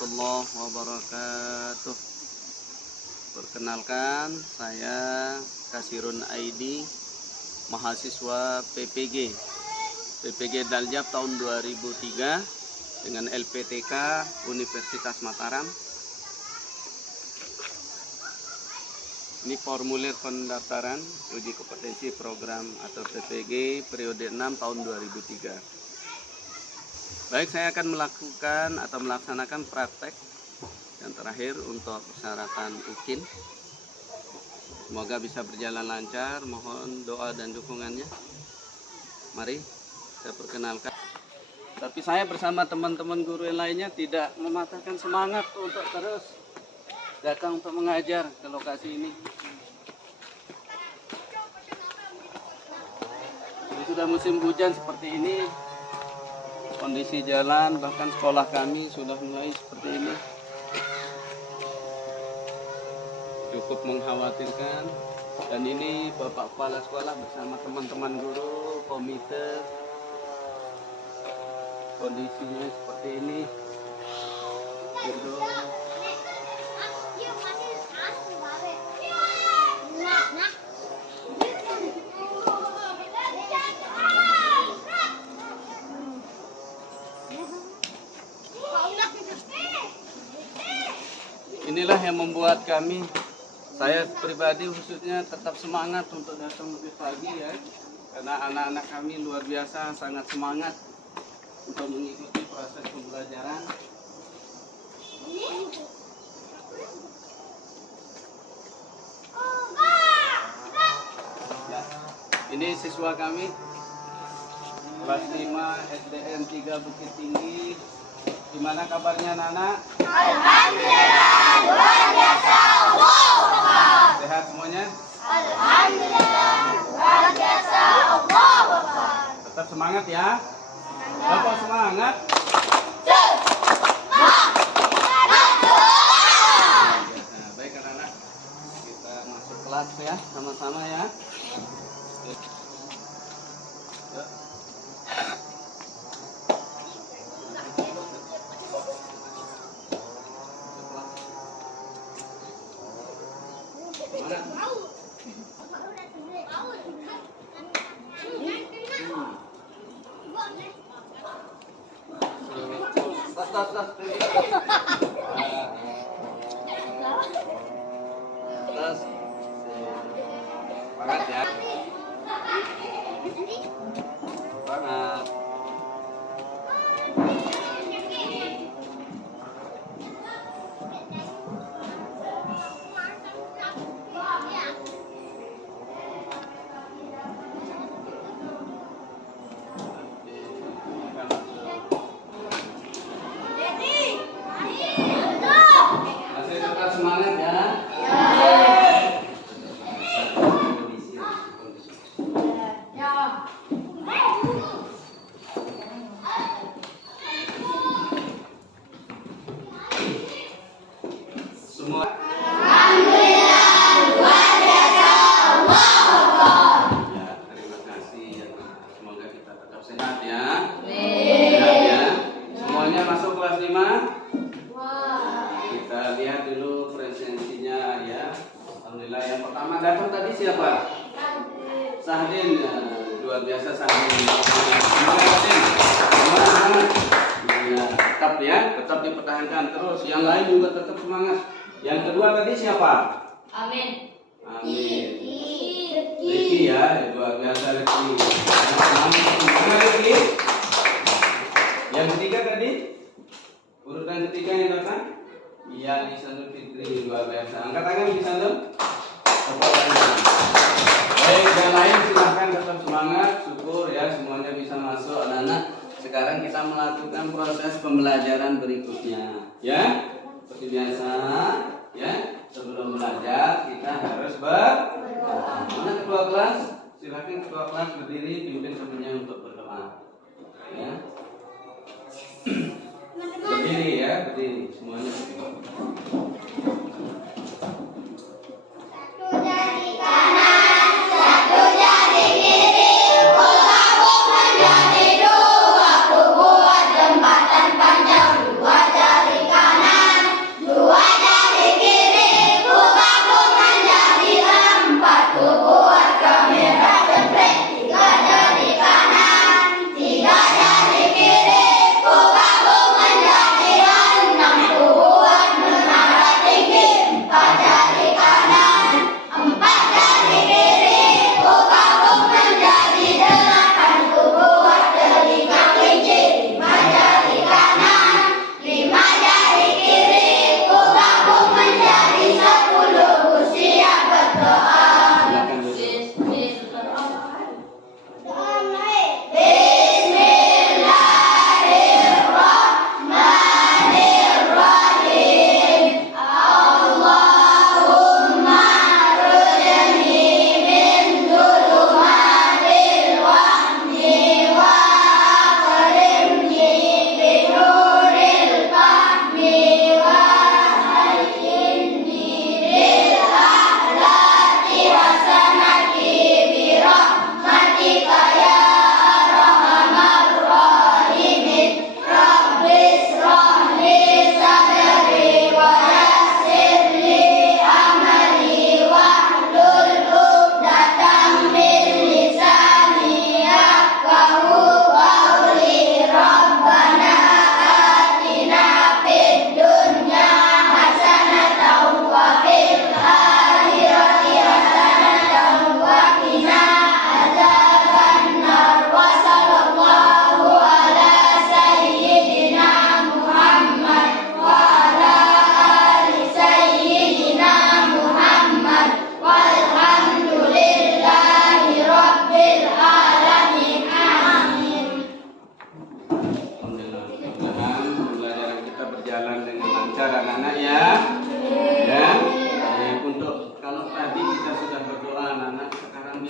warahmatullahi wabarakatuh. Perkenalkan, saya Kasirun Aidi, mahasiswa PPG Daljab tahun 2003 dengan LPTK Universitas Mataram. Ini formulir pendaftaran uji kompetensi program atau PPG periode 6 tahun 2003. Baik, saya akan melaksanakan praktek yang terakhir untuk persyaratan UKIN. Semoga bisa berjalan lancar, mohon doa dan dukungannya. Mari saya perkenalkan. Tapi saya bersama teman-teman guru yang lainnya tidak mematahkan semangat untuk terus datang untuk mengajar ke lokasi ini. Jadi sudah musim hujan seperti ini, kondisi jalan bahkan sekolah kami sudah mulai seperti ini, cukup mengkhawatirkan. Dan ini Bapak Kepala Sekolah bersama teman-teman guru, komite, kondisinya seperti ini. Inilah yang membuat saya pribadi khususnya tetap semangat untuk datang lebih pagi ya, karena anak-anak kami luar biasa sangat semangat untuk mengikuti proses pembelajaran. Ya, ini siswa kami kelas 5 SDN 3 Bukit Tinggi. Gimana kabarnya anak-anak? Alhamdulillah, luar biasa. Allah. Sehat semuanya? Alhamdulillah, luar biasa. Allah. Tetap semangat ya. Bapak semangat. Baik anak-anak, kita masuk kelas ya, sama-sama ya. Yuk. Semangat ya. Semangat. Masih tetap semangat ya. Semua. Alhamdulillah, luar biasa. Allah. Ya, terima kasih ya. Semoga kita tetap sehat ya. Sehat ya. Semuanya masuk kelas 5. Kita lihat dulu presensinya ya. Alhamdulillah, yang pertama datang tadi siapa? Sahdin. Ya, luar biasa Sahdin. Semangat Sahdin. Semangat. Ya, tetap dipertahankan terus. Yang lain juga tetap semangat. Yang kedua tadi siapa? Amin. Amin. Riki ya, luar biasa Riki. Semangat Riki. Yang ketiga tadi, urutan ketiga yang datang, iya Lisanul Fitri, luar biasa. Angkat tangan Lisanul. Baik, yang lain silahkan tetap semangat, syukur ya semuanya bisa masuk anak-anak. Sekarang kita melakukan proses pembelajaran berikutnya, ya. Seperti biasa, ya. Sebelum belajar kita harus mana ketua kelas? Silakan ketua kelas berdiri, pimpin temannya untuk berdoa. Ya. Berdiri ya, berdiri semuanya. Satu jari kanan, satu jari kiri, bergabung menjadi dua, buat jembatan panjang. Dua jari kanan.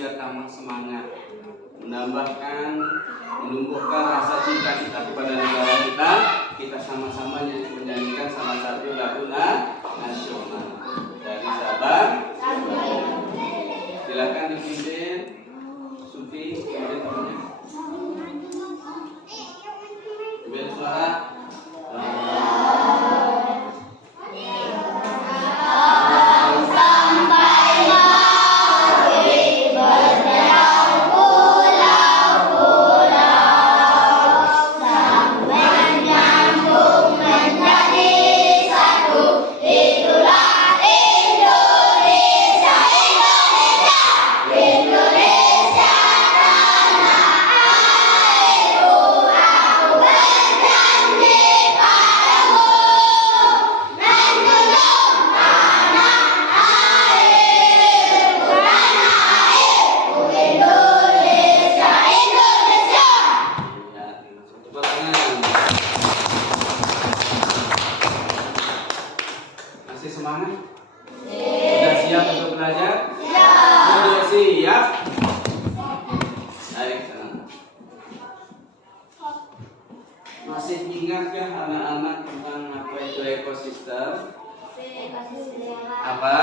biar tambah semangat, menambahkan, menumbuhkan rasa cinta kita kepada negara kita. Kita sama-sama menyanyikan salah satu lagu nasional dari Sabang. Silakan dipimpin, Sufi, pimpin temannya. Biar suara. Masih semangat? Sudah siap untuk belajar? Sudah siap? Baik. Masih ingatkah anak-anak tentang apa itu ekosistem? Apa?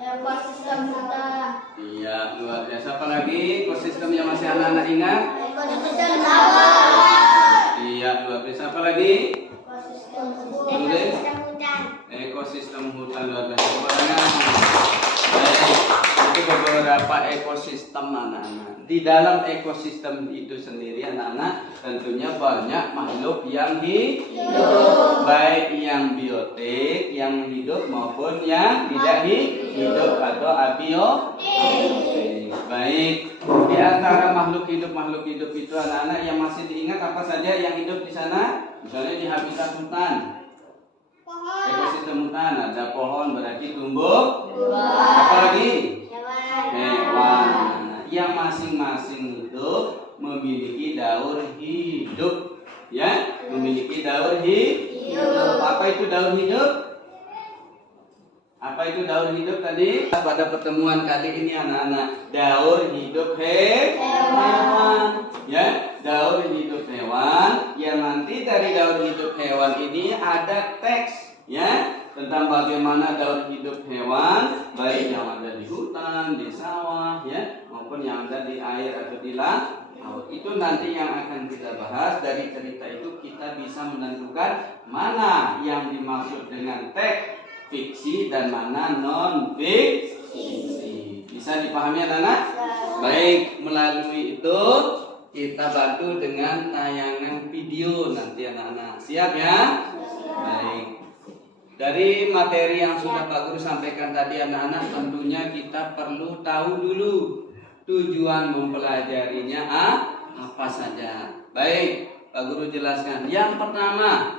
Ekosistem hutan. Iya, luar biasa. Apa lagi ekosistem yang masih anak-anak ingat? Ekosistem sawah. Iya, luar biasa. Apa lagi? Ekosistem hutan. Ekosistem hutan, luar biasa. Baik, itu beberapa ekosistem anak-anak. Di dalam ekosistem itu sendiri anak-anak tentunya banyak makhluk yang hidup, baik yang biotik, yang hidup maupun yang tidak hidup atau abiotik. Baik, di antara makhluk hidup itu anak-anak yang masih diingat apa saja yang hidup di sana? Misalnya di habitat hutan. Ekosistem hutan ada pohon berarti tumbuh. Apalagi? Hewan. Yang masing-masing itu memiliki daur hidup. Ya, memiliki daur hidup. Apa itu daur hidup? Apa itu daur hidup tadi? Pada pertemuan kali ini anak-anak, daur hidup hewan. Ya, daur hidup hewan. Yang nanti dari daur hidup hewan ini ada teks, ya, tentang bagaimana daur hidup hewan, baik yang ada di hutan, di sawah, ya, maupun yang ada di air atau di laut. Itu nanti yang akan kita bahas. Dari cerita itu kita bisa menentukan mana yang dimaksud dengan teks fiksi dan mana non fiksi. Bisa dipahami anak-anak? Baik, melalui itu kita bantu dengan tayangan video nanti anak-anak. Siap ya? Baik. Dari materi yang sudah Pak Guru sampaikan tadi anak-anak, tentunya kita perlu tahu dulu tujuan mempelajarinya apa saja. Baik, Pak Guru jelaskan. Yang pertama,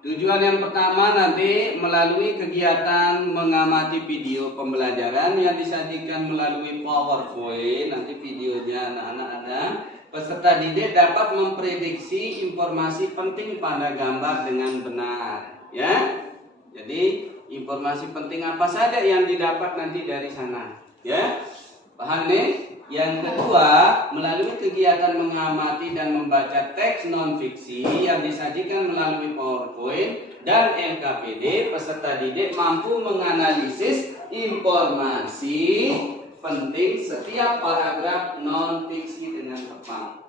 tujuan yang pertama nanti melalui kegiatan mengamati video pembelajaran yang disajikan melalui PowerPoint. Nanti videonya anak-anak ada. Peserta didik dapat memprediksi informasi penting pada gambar dengan benar. Ya, jadi informasi penting apa saja yang didapat nanti dari sana. Ya, paham nih? Yang kedua, melalui kegiatan mengamati dan membaca teks non fiksi yang disajikan melalui PowerPoint dan LKPD, peserta didik mampu menganalisis informasi penting setiap paragraf non fiksi dengan tepat.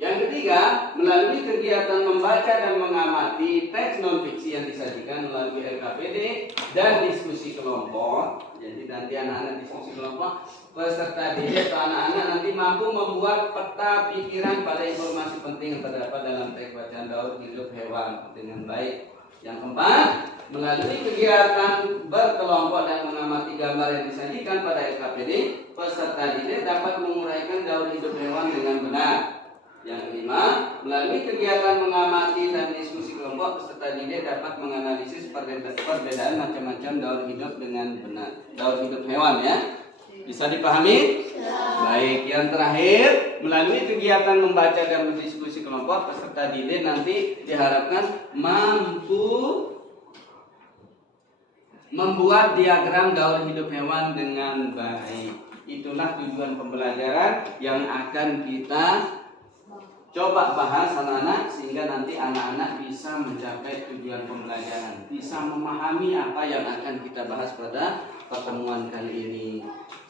Yang ketiga, melalui kegiatan membaca dan mengamati teks non fiksi yang disajikan melalui LKPD dan diskusi kelompok. Jadi nanti anak-anak diskusi kelompok, peserta didik atau anak-anak nanti mampu membuat peta pikiran pada informasi penting yang terdapat dalam teks bacaan daur hidup hewan dengan baik. Yang keempat, melalui kegiatan berkelompok dan mengamati gambar yang disajikan pada LKPD, peserta didik dapat menguraikan daur hidup hewan dengan benar. Yang kelima, melalui kegiatan mengamati dan diskusi kelompok, peserta didik dapat menganalisis perbedaan macam-macam daur hidup dengan benar. Daur hidup hewan ya. Bisa dipahami? Baik, yang terakhir, melalui kegiatan membaca dan berdiskusi kelompok, peserta didik nanti diharapkan mampu membuat diagram daur hidup hewan dengan baik. itulah tujuan pembelajaran yang akan kita coba bahas anak-anak, sehingga nanti anak-anak bisa mencapai tujuan pembelajaran, bisa memahami apa yang akan kita bahas pada pertemuan kali ini.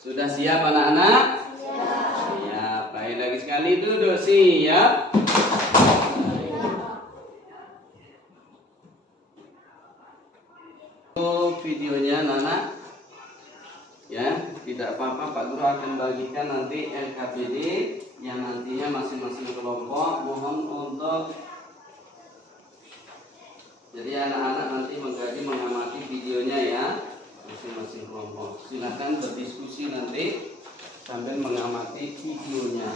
Sudah siap anak-anak? Siap. Baik, lagi sekali duduk siap. Videonya anak-anak ya, tidak apa-apa, Pak Guru akan bagikan nanti LKPD yang nantinya masing-masing kelompok mohon untuk, jadi anak-anak nanti mengamati videonya ya, masing-masing kelompok. Silakan berdiskusi nanti sambil mengamati videonya.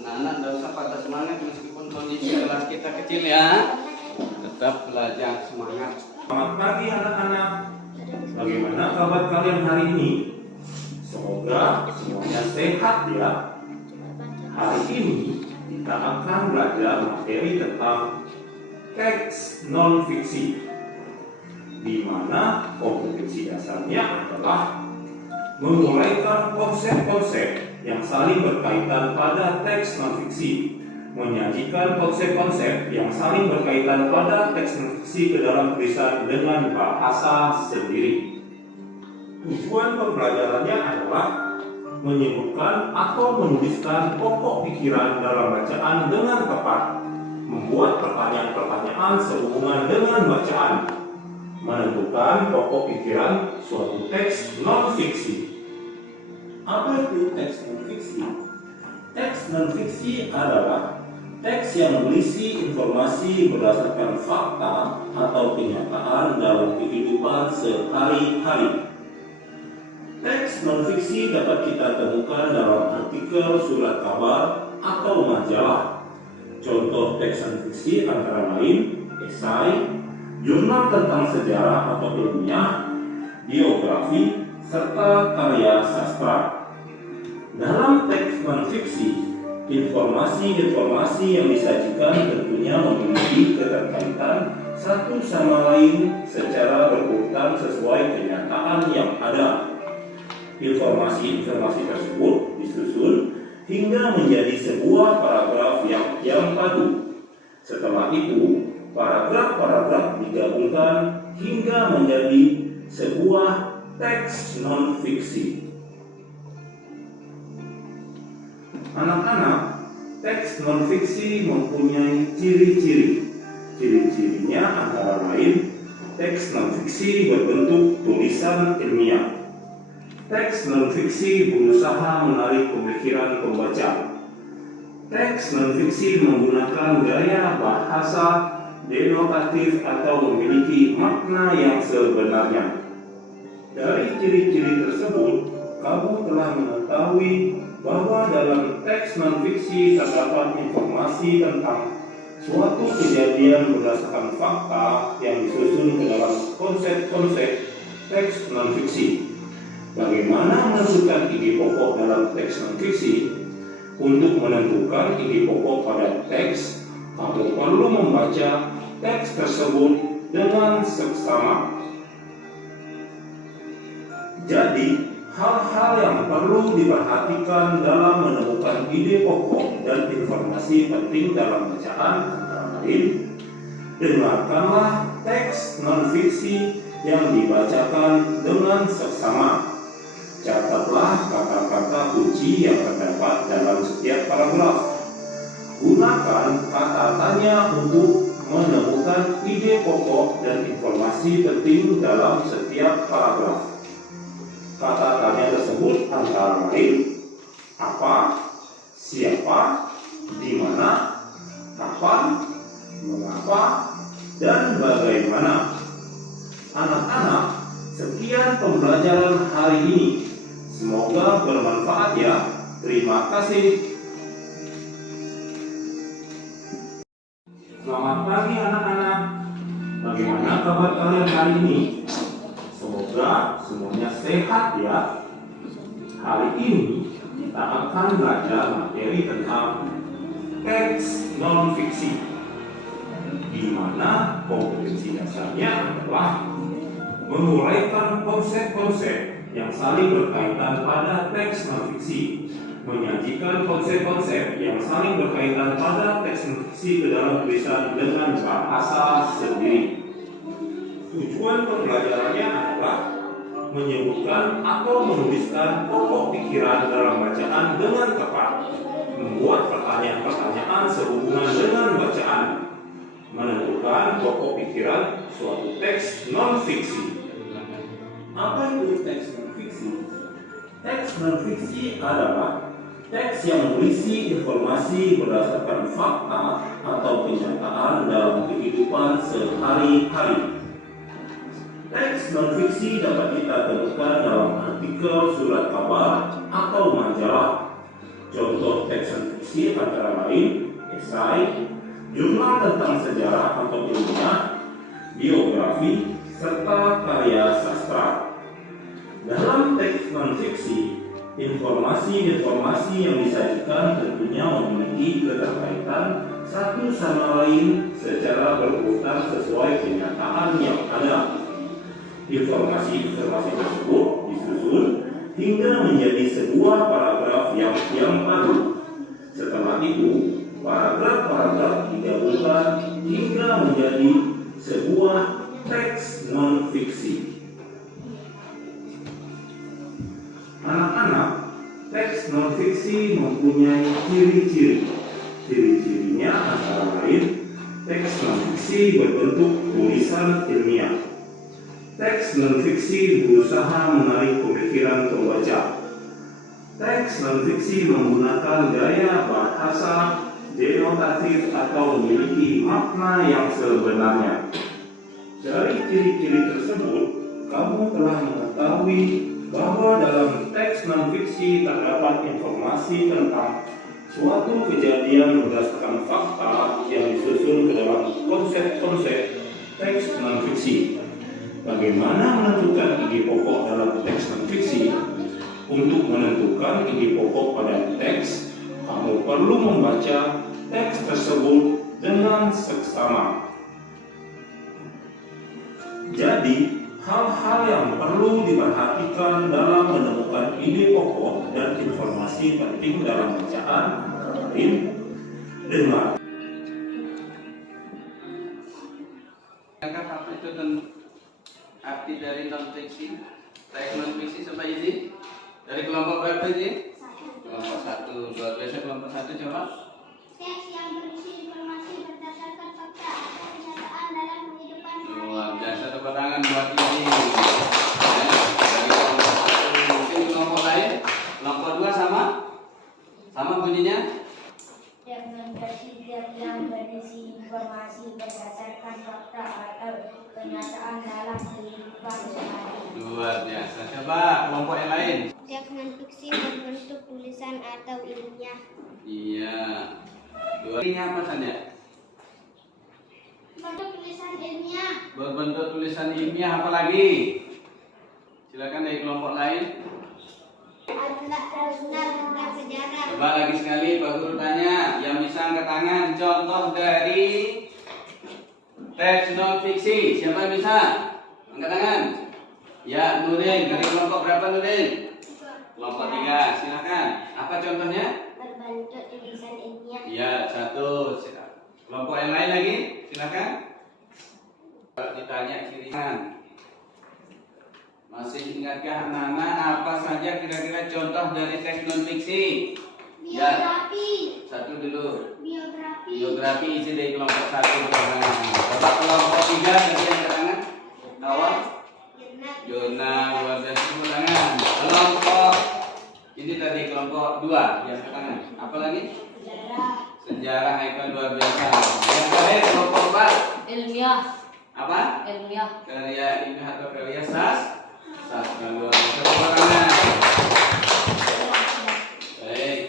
Anak-anak tidak usah patah semangat meskipun kondisi kelas kita kecil ya. Tetap belajar, semangat. Selamat pagi anak-anak. Bagaimana kabar kalian hari ini? Semoga semuanya sehat ya. Hari ini kita akan belajar materi tentang teks non fiksi, di mana kompetensi dasarnya adalah menguraikan konsep-konsep yang saling berkaitan pada teks non-fiksi, menyajikan konsep-konsep yang saling berkaitan pada teks non-fiksi ke dalam tulisan dengan bahasa sendiri. Tujuan pembelajarannya adalah menyebutkan atau menuliskan pokok pikiran dalam bacaan dengan tepat, membuat pertanyaan-pertanyaan sehubungan dengan bacaan, menentukan pokok pikiran suatu teks non-fiksi. Apa itu teks non-fiksi? Teks non-fiksi adalah teks yang berisi informasi berdasarkan fakta atau kenyataan dalam kehidupan sehari-hari. Teks non-fiksi dapat kita temukan dalam artikel, surat kabar, atau majalah. Contoh teks non-fiksi antara lain esai, jurnal tentang sejarah atau ilmiah, biografi, serta karya sastra. Dalam teks non-fiksi, informasi-informasi yang disajikan tentunya memiliki keterkaitan satu sama lain secara berurutan sesuai kenyataan yang ada. Informasi-informasi tersebut disusun hingga menjadi sebuah paragraf yang padu. Setelah itu, paragraf-paragraf digabungkan hingga menjadi sebuah teks non-fiksi. Anak-anak, teks non-fiksi mempunyai ciri-ciri. Ciri-cirinya antara lain, teks non-fiksi berbentuk tulisan ilmiah. Teks non-fiksi berusaha menarik pemikiran pembaca. Teks non-fiksi menggunakan gaya bahasa denotatif atau memiliki makna yang sebenarnya. Dari ciri-ciri tersebut, kamu telah mengetahui bahwa dalam teks non-fiksi terdapat informasi tentang suatu kejadian berdasarkan fakta yang disusun ke dalam konsep-konsep teks non-fiksi. Bagaimana menentukan ide pokok dalam teks non-fiksi? Untuk menentukan ide pokok pada teks, kamu perlu membaca teks tersebut dengan seksama. Jadi, hal-hal yang perlu diperhatikan dalam menemukan ide pokok dan informasi penting dalam bacaan antara lain, dengarkanlah teks non-fiksi yang dibacakan dengan seksama. Catatlah kata-kata kunci yang terdapat dalam setiap paragraf. Gunakan kata tanya untuk menemukan ide pokok dan informasi penting dalam setiap paragraf. Kata tanya tersebut antara lain apa, siapa, di mana, kapan, mengapa, dan bagaimana. Anak-anak, sekian pembelajaran hari ini. Semoga bermanfaat ya. Terima kasih. Selamat pagi anak-anak. Bagaimana Bagaimana kabar kalian hari ini? Semoga semuanya sehat ya. Hari ini kita akan belajar materi tentang teks non-fiksi, di mana kompetensi dasarnya adalah menguraikan konsep-konsep yang saling berkaitan pada teks non-fiksi, menyajikan konsep-konsep yang saling berkaitan pada teks non-fiksi ke dalam tulisan dengan bahasa sendiri. Tujuan pembelajarannya adalah menyebutkan atau menuliskan pokok pikiran dalam bacaan dengan tepat, membuat pertanyaan-pertanyaan sehubungan dengan bacaan, menentukan pokok pikiran suatu teks non-fiksi. Apa itu teks non-fiksi? Teks non-fiksi adalah teks yang berisi informasi berdasarkan fakta atau kenyataan dalam kehidupan sehari-hari. Teks non-fiksi dapat kita temukan dalam artikel, surat kabar, atau majalah. Contoh teks non-fiksi antara lain esai, jurnal tentang sejarah atau ilmiah, biografi, serta karya sastra. Dalam teks non-fiksi, informasi-informasi yang disajikan tentunya memiliki keterkaitan satu sama lain secara berurutan sesuai kenyataan yang ada. Informasi-informasi tersebut disusun hingga menjadi sebuah paragraf yang baru. Setelah itu, paragraf-paragraf digabungkan hingga menjadi sebuah teks non-fiksi. Anak-anak, teks non-fiksi mempunyai ciri-ciri. Ciri-cirinya antara lain, teks non-fiksi berbentuk tulisan ilmiah. Teks non-fiksi berusaha menarik pemikiran pembaca. Teks non-fiksi menggunakan gaya bahasa denotatif atau memiliki makna yang sebenarnya. Dari ciri-ciri tersebut, kamu telah mengetahui bahwa dalam teks non-fiksi terdapat informasi tentang suatu kejadian berdasarkan fakta yang disusun ke dalam konsep-konsep teks non-fiksi. Bagaimana menentukan ide pokok dalam teks non-fiksi? Untuk menentukan ide pokok pada teks, kamu perlu membaca teks tersebut dengan seksama. Jadi, hal-hal yang perlu diperhatikan dalam menemukan ide pokok dan informasi penting dalam bacaan antara lain dengan apa itu arti dari non-fiksi, teks non-fiksi coba izin dari kelompok berapa izin? Kelompok 1, luar biasa. Kelompok 1 coba. Teks yang berisi informasi berdasarkan fakta atau kenyataan dalam kehidupan sehari-hari. Luar biasa, tepuk tangan buat ini. Dari kelompok 1, mungkin kelompok lain. Kelompok 2 sama bunyinya. Teks non-fiksi yang berisi informasi berdasarkan fakta atau kenyataan dalam kehidupan sehari-hari. Luar biasa. Coba kelompok yang lain. Teks non-fiksi berbentuk tulisan atau ilmiah. Iya. Ini apa saja? Bentuk tulisan ilmiah. Berbentuk tulisan ilmiah apa lagi? Silakan dari kelompok lain. Adalah jurnal tentang sejarah. Coba lagi sekali Pak Guru tanya, yang bisa angkat tangan contoh dari teks non-fiksi. Siapa yang bisa? Angkat tangan. Ya, Nurin. Dari kelompok berapa Nurin? Kelompok 3. Silakan. Apa contohnya? Berbentuk tulisan ilmiah. Ya, 1. Kelompok yang lain lagi? Silakan. Kalau ditanya cirinya, masih ingatkah anak-anak apa saja kira-kira contoh dari teks non-fiksi? Biografi. Ya. 1 dulu. Biografi. Biografi isi dari kelompok 1. Coba kelompok 3 tadi yang tangan. Awal. Jurnal, luar biasa, tepuk tangan. Kelompok ini tadi kelompok 2 yang tangan. Apa lagi? Sejarah. Sejarah itu luar biasa. Yang terakhir kelompok 4. Ilmiah. Apa? Ilmiah. Karya ilmiah atau karya sastra luar biasa. Tepuk tangan. Baik.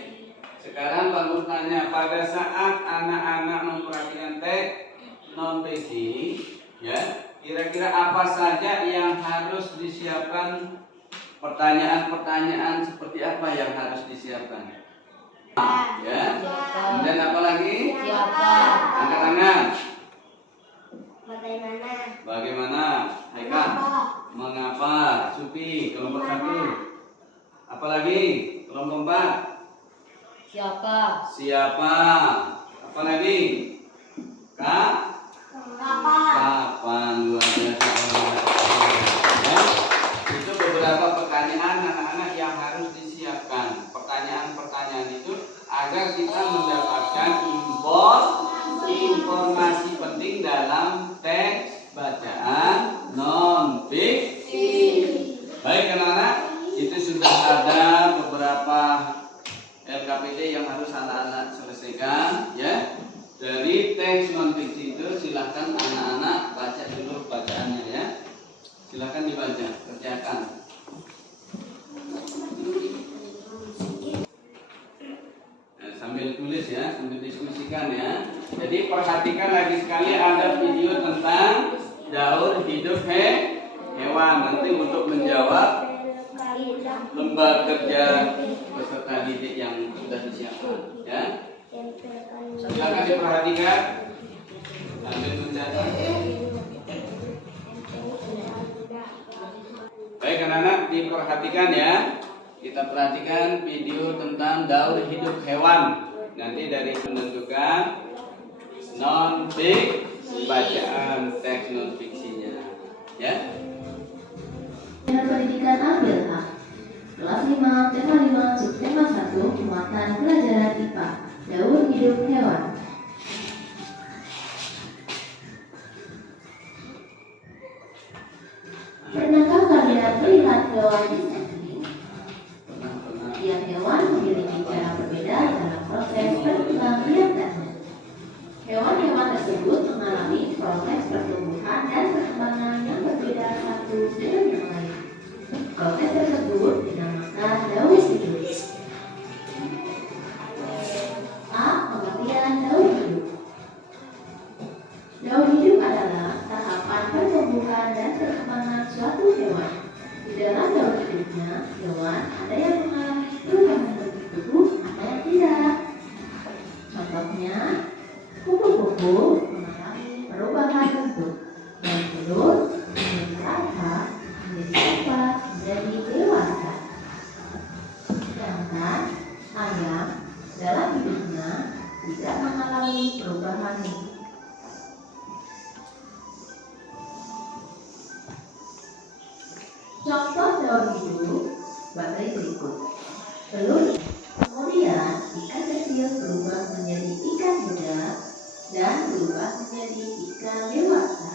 Sekarang Pak Guru tanya, pada saat anak-anak memperhatikan teks non-fiksi, ya, kira Kira-kira apa saja yang harus disiapkan? Pertanyaan-pertanyaan seperti apa yang harus disiapkan? Ya. Kemudian apa lagi? Siapa? Angkat tangan. Bagaimana? Bagaimana? Haika. Mengapa? Supi, kelompok 1. Apa lagi? Kelompok 4. Siapa? Siapa? Apa lagi? Kak? Kapan? Luar biasa. Ya. Itu beberapa pertanyaan anak-anak yang harus disiapkan. Pertanyaan-pertanyaan itu agar kita mendapatkan informasi penting dalam teks bacaan non-fiksi. Baik anak-anak, itu sudah ada beberapa LKPD yang harus anak-anak selesaikan, ya. Dari teks non-fiksi itu silahkan anak-anak baca dulu bacaannya, ya. Silahkan dibaca, kerjakan. Nah, sambil tulis ya, sambil diskusikan ya. Jadi perhatikan lagi sekali ada video tentang daur hidup hewan. Nanti untuk menjawab lembar kerja peserta didik yang sudah disiapkan, ya. Silakan diperhatikan sambil mencatat. Baik anak-anak, diperhatikan ya. Kita perhatikan video tentang daur hidup hewan. Nanti dari menentukan non-fiksi, bacaan teks non-fiksinya, ya. Pendidikan ambil A. Kelas 5, tema 5, subtema 1, muatan pelajaran IPA, daur hidup hewan. Pernahkah kalian melihat hewan di setting? Tiap hewan memiliki cara berbeda dalam proses berkembang biakannya. Hewan-hewan tersebut mengalami proses pertumbuhan dan perkembangan yang berbeda satu dengan yang lain. Proses tersebut dinamakan daur hidup. A. Pengertian daur hidup. Daur hidup adalah tahapan pertumbuhan dan perkembangan suatu hewan. Di dalam daur hidupnya, hewan ada yang mengalami perubahan bentuk tubuh, ada yang tidak. Contohnya, kupu-kupu mengalami perubahan bentuk dari telur menjadi larva, menjadi pupa, menjadi dewasa. Sedangkan ayam dalam hidupnya tidak mengalami perubahan ini. Contoh daur hidup bagai berikut. Telur, kemudian ikan kecil berubah menjadi ikan muda dan berubah menjadi ikan dewasa.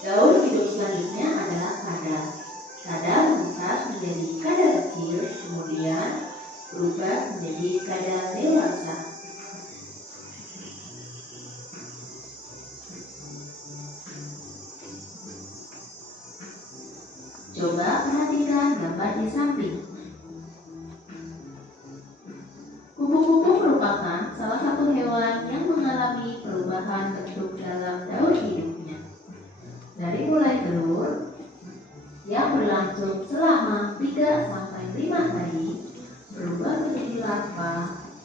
Daur hidup selanjutnya adalah kadal. Kadal besar menjadi kadal kecil, kemudian berubah menjadi kadal dewasa. Coba perhatikan gambar di samping. Kupu-kupu merupakan salah satu hewan yang mengalami perubahan bentuk dalam daur hidupnya. Dari mulai telur yang berlangsung selama 3-5 hari berubah menjadi larva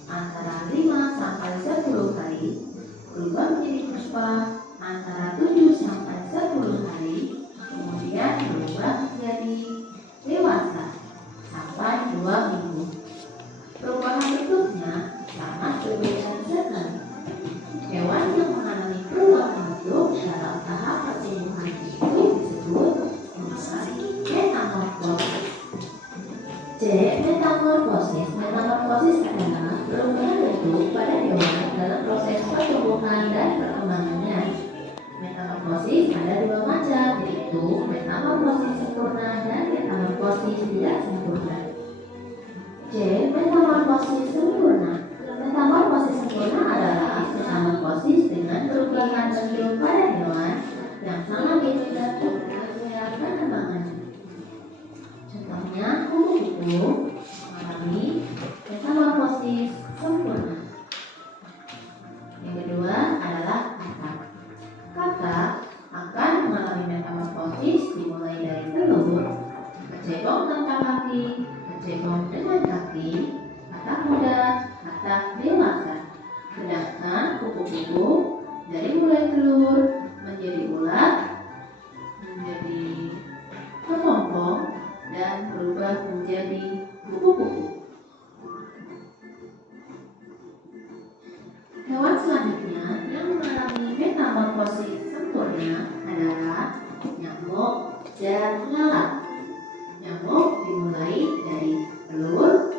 antara 5-10 hari, berubah menjadi pupa antara 7-10 hari, kemudian berubah menjadi dewasa sampai 2 minggu. Perubahan bentuknya sangat berbeda sekali. Hewan yang mengalami perubahan bentuk dalam tahap pertumbuhan itu disebut metamorfosis. C. Metamorfosis. Metamorfosis adalah perubahan bentuk pada hewan dalam proses pertumbuhan dan perkembangannya. Metamorfosis ada 2 macam, yaitu metamorfosis sempurna dan metamorfosis tidak sempurna. C. Metamorfosis sempurna. Metamorfosis sempurna adalah metamorfosis dengan perubahan bentuk pada hewan yang sangat indah dan perkembangannya. Contohnya, kupu-kupu mengalami metamorfosis sempurna. Yang kedua adalah kakak. Kakak kecebong tanpa kaki, kecebong dengan kaki, kata muda, kata dewasa. Sedangkan kupu-kupu dari mulai telur menjadi ulat, menjadi kepompong, dan berubah menjadi kupu-kupu. Hewan selanjutnya yang mengalami metamorfosis sempurna adalah nyamuk dan lalat. Nyamuk dimulai dari telur,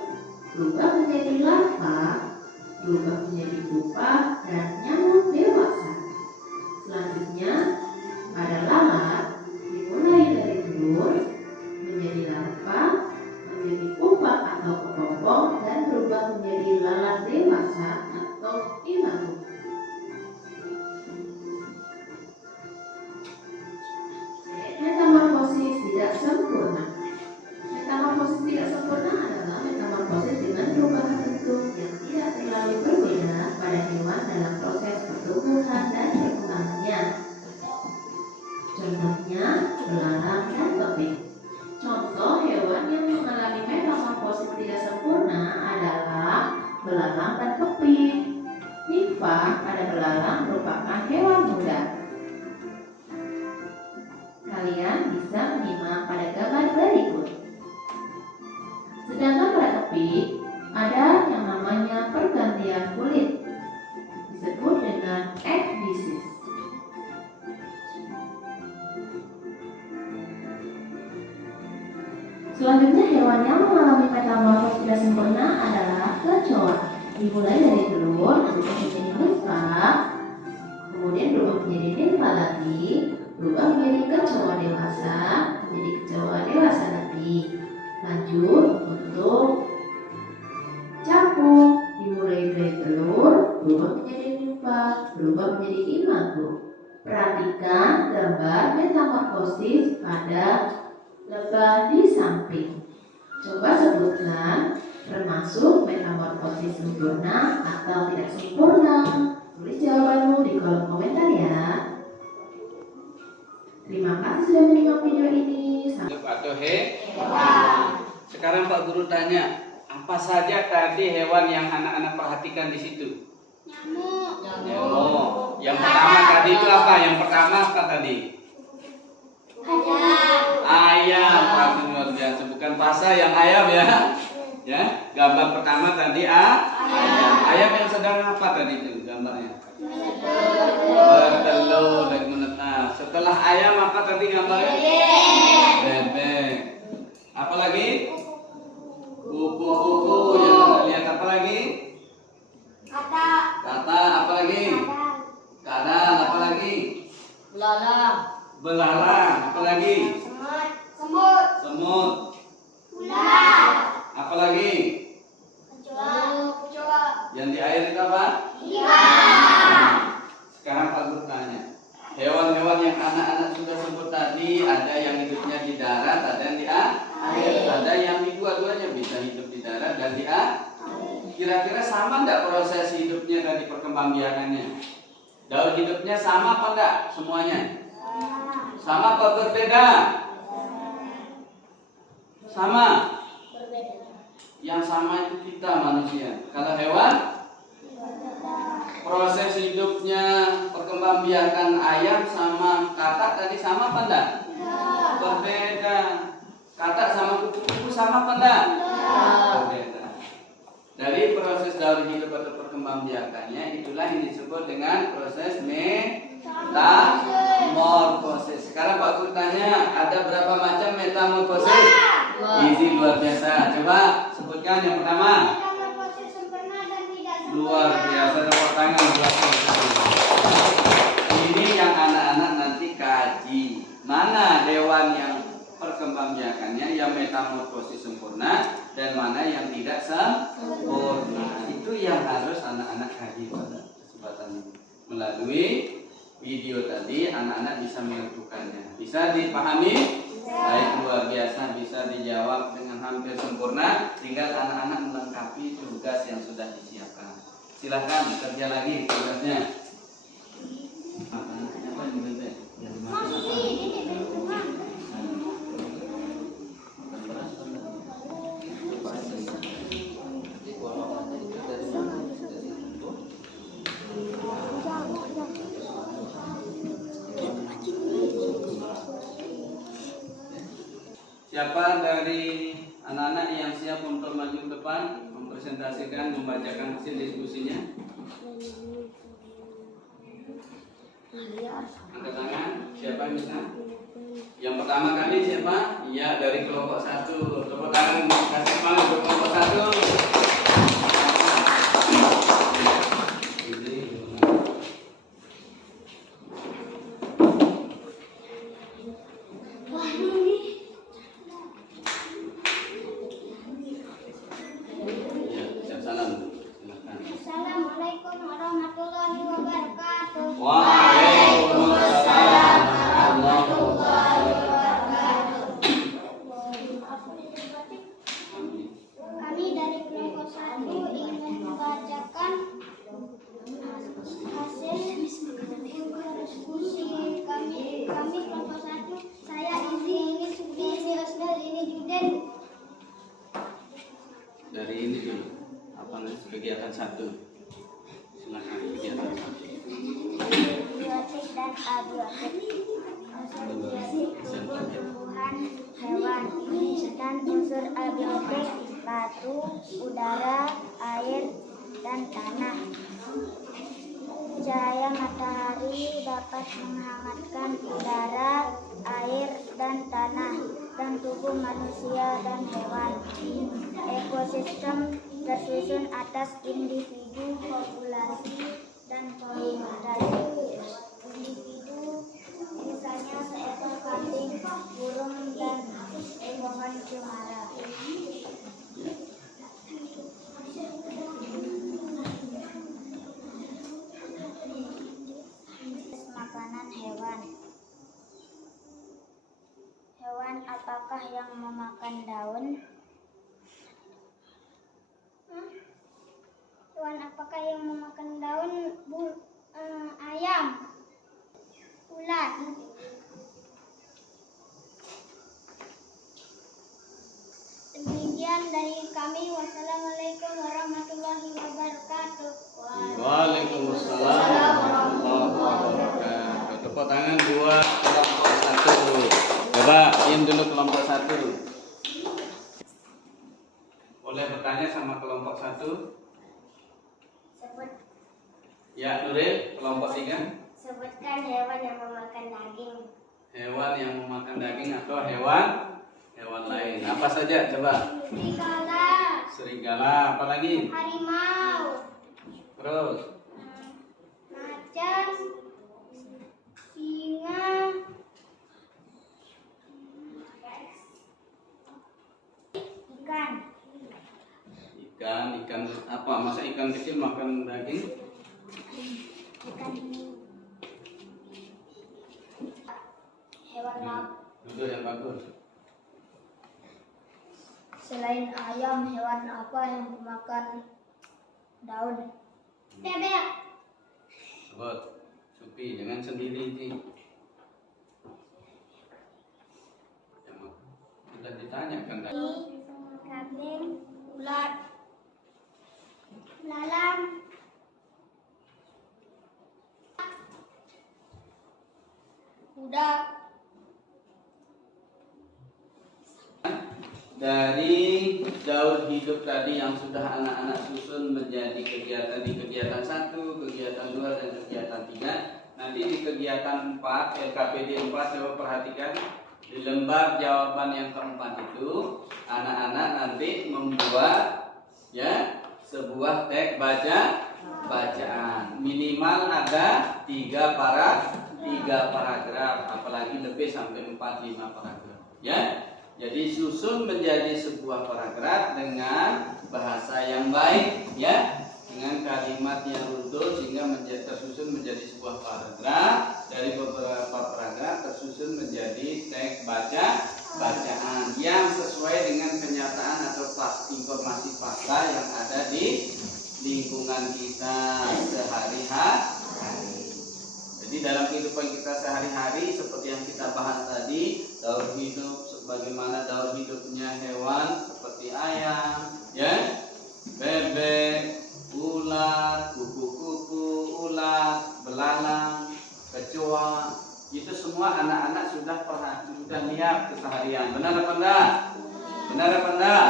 berubah menjadi larva, berubah menjadi pupa, dan nyamuk dewasa. Selanjutnya, pada lalat dimulai dari telur, menjadi larva, menjadi pupa atau kepompong, dan berubah menjadi lalat dewasa atau imago. Metamorfosis tidak sempurna. Metamorfosis tidak sempurna adalah metamorfosis dengan perubahan bentuk yang tidak terlalu berbeda pada hewan dalam proses pertumbuhan dan perkembangannya. Contohnya, belalang dan kepik. Contoh hewan yang mengalami metamorfosis tidak sempurna adalah belalang dan kepik. Nimfa pada belalang merupakan hewan muda. Kalian bisa menyimak pada gambar berikut. Sedangkan pada kepik, ada yang namanya pergantian kulit, disebut dengan ekdisis. Selanjutnya, hewan yang mengalami metamorfosis tidak sempurna adalah kecoa. Dimulai dari telur, berubah menjadi nimfa, kemudian berubah menjadi nimfa lagi, berubah menjadi kecoa dewasa, menjadi kecoa dewasa lagi. Lanjut untuk capung, dimulai dari telur, berubah menjadi nimfa, berubah menjadi imago. Perhatikan gambar metamorfosis pada lebah di samping. Coba sebutkan termasuk metamorfosis sempurna atau tidak sempurna. Tulis jawabanmu di kolom komentar ya. Terima kasih sudah menyimak video ini. Atau hewan. Sekarang Pak Guru tanya, apa saja tadi hewan yang anak-anak perhatikan di situ? Nyamuk. Nyamuk. Yang pertama tadi itu apa? Yang pertama apa tadi? Ayam. Paling luar biasa. Bukan pasa, yang ayam ya. Ya. Gambar pertama tadi ayam. Ayam yang sedang apa tadi itu gambarnya? Bertelur dan menetas. Setelah ayam apa tadi gambarnya? Bebek. Apa lagi? Kupu-kupu. Yang lihat apa lagi? Kata. Apa lagi? Kadal. Apa lagi? Belalang. Apa lagi? Semut. Apa lagi? Yang di air itu apa? Sekarang Pak Guru tanya, hewan-hewan yang anak-anak sudah sebut tadi, ada yang hidupnya di darat, ada yang di air, ada yang di dua-duanya, bisa hidup di darat dan di air. Kira-kira sama enggak proses hidupnya dari perkembangbiakannya? Daur hidupnya sama apa enggak semuanya? Sama apa berbeda? Sama. Yang sama itu kita manusia. Kalau hewan, proses hidupnya perkembangbiakan ayam sama katak tadi sama apa enggak? Berbeda. Katak sama kupu-kupu sama apa enggak? Berbeda. Dari proses daur hidup atau perkembangbiakannya itulah yang disebut dengan proses metamorfosis. Sekarang Pak Guru tanya, ada berapa macam metamorfosis? Gizi luar biasa. Coba sebutkan yang pertama. Metamorfosis sempurna dan tidak sempurna. Luar biasa, tepuk tangan. Ini yang anak-anak nanti kaji. Mana hewan yang perkembangbiakannya yang metamorfosis sempurna dan mana yang tidak sempurna. Itu yang harus anak-anak kaji pada kesempatan ini. Melalui video tadi anak-anak bisa menentukannya. Bisa dipahami? Baik, luar biasa, bisa dijawab dengan hampir sempurna. Tinggal anak-anak melengkapi tugas yang sudah disiapkan. Silahkan kerja lagi tugasnya. Siapa dari anak-anak yang siap untuk maju ke depan, mempresentasikan, membacakan hasil diskusinya? Angkat tangan. Siapa yang bisa? Yang pertama kali siapa? Iya, dari kelompok 1. Tepuk tangan, kasih semangat untuk kelompok 1. Ya, siap salam. Silakan. Assalamualaikum warahmatullahi wabarakatuh. Waalaikumsalam warahmatullahi Kami dari kelompok 1 ingin membacakan hasil diskusi kami kelompok 1. Saya ini Sufi, ini Osdal, ini Juden. Dari ini dulu. Apa namanya? Kegiatan 1. Silakan kegiatan 1. Biotik dan abiotik. Unsur biotik tubuh tumbuhan hewan dan unsur abiotik batu, udara, air, dan tanah. Cahaya matahari dapat menghangatkan udara, air, dan tanah, dan tubuh manusia dan hewan. Ekosistem tersusun atas individu, populasi, dan komunitas. Individu misalnya seekor kambing, burung, dan pohon cemara. Makanan hewan. Hewan apakah yang memakan daun? Hewan apakah yang memakan daun? Ayam. Ulat. Demikian dari kami. Wassalamualaikum warahmatullahi wabarakatuh. Waalaikumsalam warahmatullahi wabarakatuh. Tepuk tangan buat kelompok 1. Coba diam dulu kelompok 1. Boleh bertanya sama kelompok 1? Sebut, Ya, Nuril, kelompok 3. sebutkan hewan yang memakan daging. Hewan yang memakan daging atau hewan lain. Apa saja? Coba. Serigala, Serigala, apa lagi? harimau, Terus. macan, singa, ikan. Ikan apa? Masa ikan kecil makan daging? Ikan ini hewan laut. Duduk yang bagus. Selain ayam, hewan apa yang memakan daun? Bebek. Sebut. Supi, jangan sendiri sih. Sudah ditanyakan tadi. Kambing, ulat, lalang, kuda. Dari daur hidup tadi yang sudah anak-anak susun menjadi kegiatan di kegiatan 1, kegiatan 2, dan kegiatan 3. Nanti di kegiatan 4, LKPD 4, coba perhatikan di lembar jawaban yang keempat itu anak-anak nanti membuat ya sebuah teks bacaan minimal ada 3 paragraf, apalagi lebih sampai 4-5 paragraf ya. Jadi susun menjadi sebuah paragraf dengan bahasa yang baik ya, dengan kalimat yang runtuh sehingga tersusun menjadi sebuah paragraf. Dari beberapa paragraf tersusun menjadi teks bacaan yang sesuai dengan kenyataan atau informasi fakta yang ada di lingkungan kita sehari-hari. Jadi dalam kehidupan kita sehari-hari seperti yang kita bahas tadi, daur hidup, bagaimana daur hidupnya hewan seperti ayam, ya, bebek, ulat, kuku-kuku, ulat, belalang, kecoa, itu Itu semua anak-anak sudah lihat keseharian. Benar apa enggak? Benar apa enggak?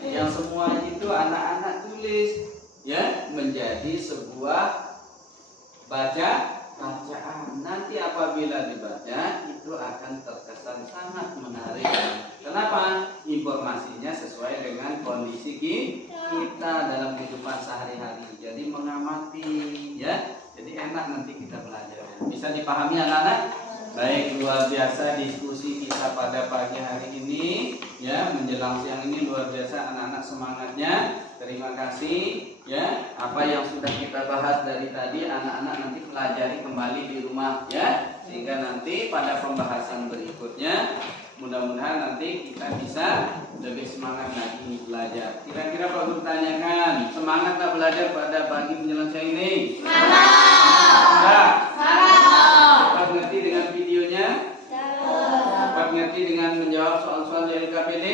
Yang semua itu anak-anak tulis ya menjadi sebuah bacaan. Nanti apabila dibaca itu akan terkesan sangat menarik. Kenapa? Informasinya sesuai dengan kondisi kita dalam kehidupan sehari-hari. Jadi mengamati ya. Jadi enak nanti kita belajar. Bisa dipahami anak-anak? Baik, luar biasa diskusi kita pada pagi hari ini ya, menjelang siang ini luar biasa anak-anak semangatnya. Terima kasih ya. Apa yang sudah kita bahas dari tadi anak-anak nanti pelajari kembali di rumah ya, sehingga nanti pada pembahasan berikutnya mudah-mudahan nanti kita bisa lebih semangat lagi belajar. Kira-kira Pak Guru tanyakan, semangat tak belajar pada pagi menjelang siang ini? Semangat. Dapat ngerti dengan videonya? Dapat ngerti dengan menjawab soal-soal dari LKPD?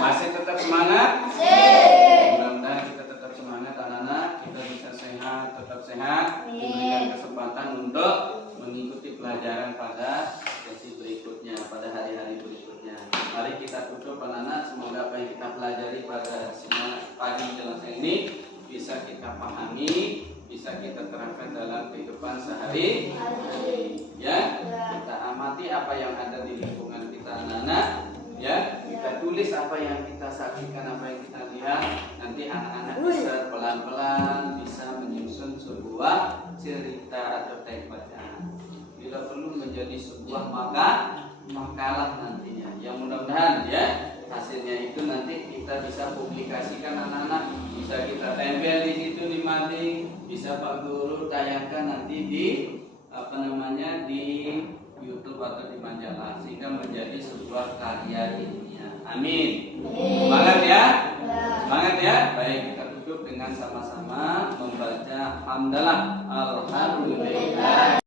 Masih tetap semangat? Mudah-mudahan kita tetap semangat anak-anak, kita bisa sehat, tetap sehat, diberikan kesempatan untuk mengikuti pelajaran pada sesi berikutnya, pada hari-hari berikutnya. Mari kita tutup anak-anak, semoga apa yang kita pelajari pada pagi menjelang siang ini bisa kita pahami, bisa kita terapkan dalam kehidupan sehari-hari. Ya, kita amati apa yang ada di lingkungan kita anak-anak. Ya, kita tulis apa yang kita saksikan, apa yang kita lihat. Nanti anak-anak bisa pelan-pelan bisa menyusun sebuah cerita atau teks bacaan. Bila perlu menjadi sebuah makalah nantinya. Yang mudah-mudahan ya hasilnya itu nanti kita bisa publikasikan anak-anak, bisa kita tempel di situ di mading, bisa Pak Guru tayangkan nanti di di YouTube atau di majalah, sehingga menjadi sebuah karya ilmiah. Amin. Semangat ya. Semangat ya. Baik, kita tutup dengan sama-sama membaca hamdalah. Alhamdulillah.